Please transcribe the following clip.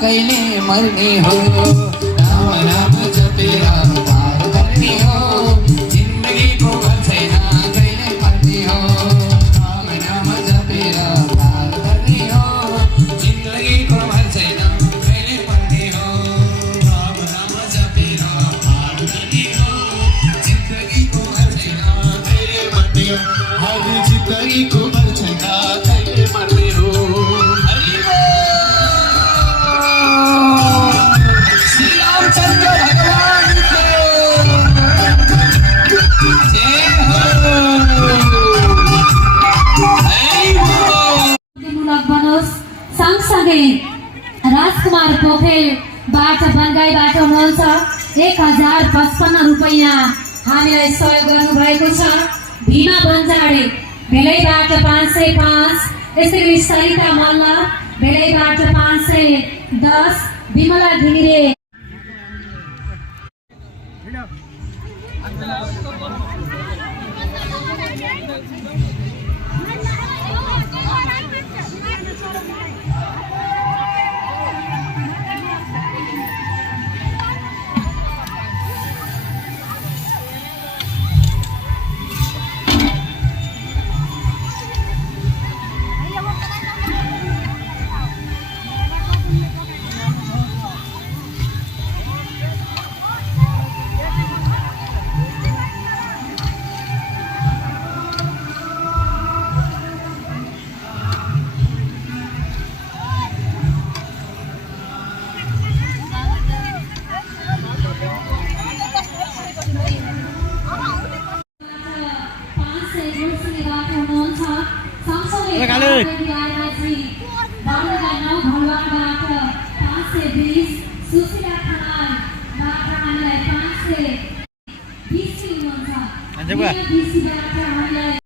कहिले मर्ने हो राम नाम जपेर पार गर्ने हो जिन्दगीको घर छैन कहिले मर्ने हो राम नाम जपेर पार गर्ने हो जिन्दगीको घर छैन कहिले मर्ने हो राम नाम जपेर पार गर्ने हो जिन्दगीको घर छैन कहिले मर्ने हो आज जिन्दगीको घर छैन कहिले मर्ने हो चंद्र भगवान सँगसँगै राजकुमार पोखरेलबाट बङ्गाईबाट हुनुहुन्छ 1055 रुपैयाँ हामीलाई सहयोग गर्नुभएको छ। भीमा बन्जाडे भेलैबाट 505, यसै गरी सरिता मल्ल भेलैबाट 510, विमला घिमिरे Anjay